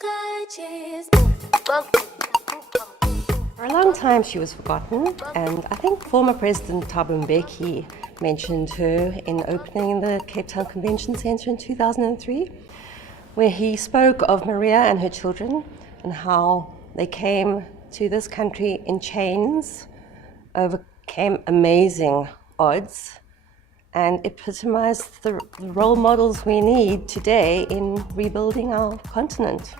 For a long time she was forgotten, and I think former President Thabo Mbeki mentioned her in opening the Cape Town Convention Centre in 2003, where he spoke of Maria and her children and how they came to this country in chains, overcame amazing odds, and epitomized the role models we need today in rebuilding our continent.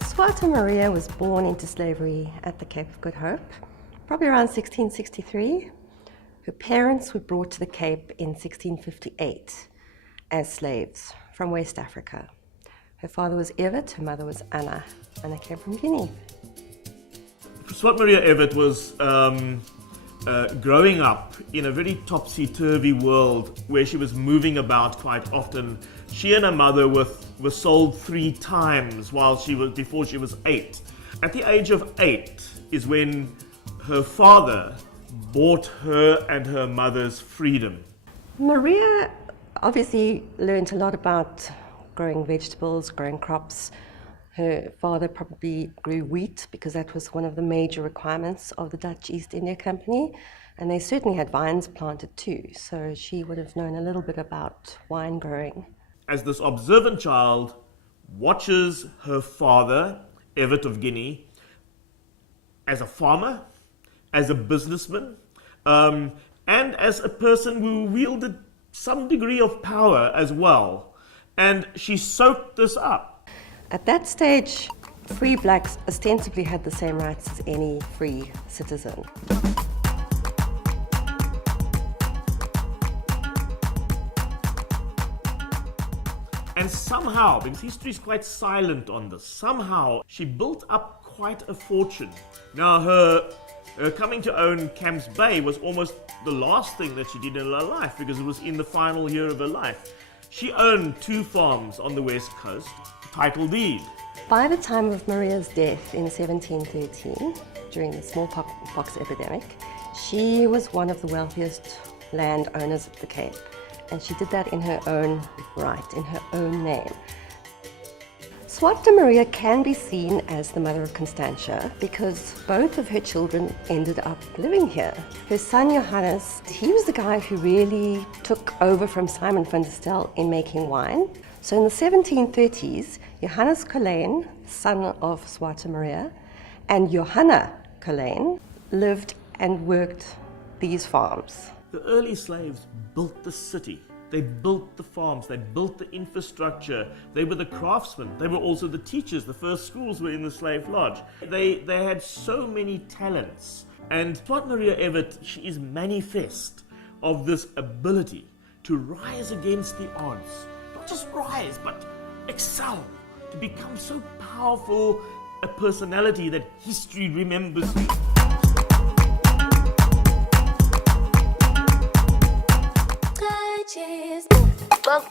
Zwarte Maria was born into slavery at the Cape of Good Hope, probably around 1663. Her parents were brought to the Cape in 1658 as slaves from West Africa. Her father was Evert, her mother was Anna. Anna came from Guinea. Zwarte Maria Evert was growing up in a very topsy-turvy world where she was moving about quite often. She and her mother were sold 3 times before she was 8. At the age of 8 is when her father bought her and her mother's freedom. Maria obviously learned a lot about growing vegetables, growing crops. Her father probably grew wheat because that was one of the major requirements of the Dutch East India Company, and they certainly had vines planted too, so she would have known a little bit about wine growing. As this observant child watches her father, Evert of Guinea, as a farmer, as a businessman, and as a person who wielded some degree of power as well. And she soaked this up. At that stage, free blacks ostensibly had the same rights as any free citizen. And somehow, because history is quite silent on this, somehow she built up quite a fortune. Now her coming to own Camps Bay was almost the last thing that she did in her life, because it was in the final year of her life. She owned 2 farms on the west coast, title deed. By the time of Maria's death in 1713, during the smallpox epidemic, she was one of the wealthiest landowners of the Cape, and she did that in her own right, in her own name. Zwarte Maria can be seen as the mother of Constantia because both of her children ended up living here. Her son Johannes, he was the guy who really took over from Simon van der Stel in making wine. So in the 1730s, Johannes Colleen, son of Zwarte Maria, and Johanna Colleen lived and worked these farms. The early slaves built the city. They built the farms, they built the infrastructure, they were the craftsmen, they were also the teachers. The first schools were in the slave lodge. They had so many talents. And Zwarte Maria Evert, she is manifest of this ability to rise against the odds. Not just rise, but excel, to become so powerful a personality that history remembers you. Bug.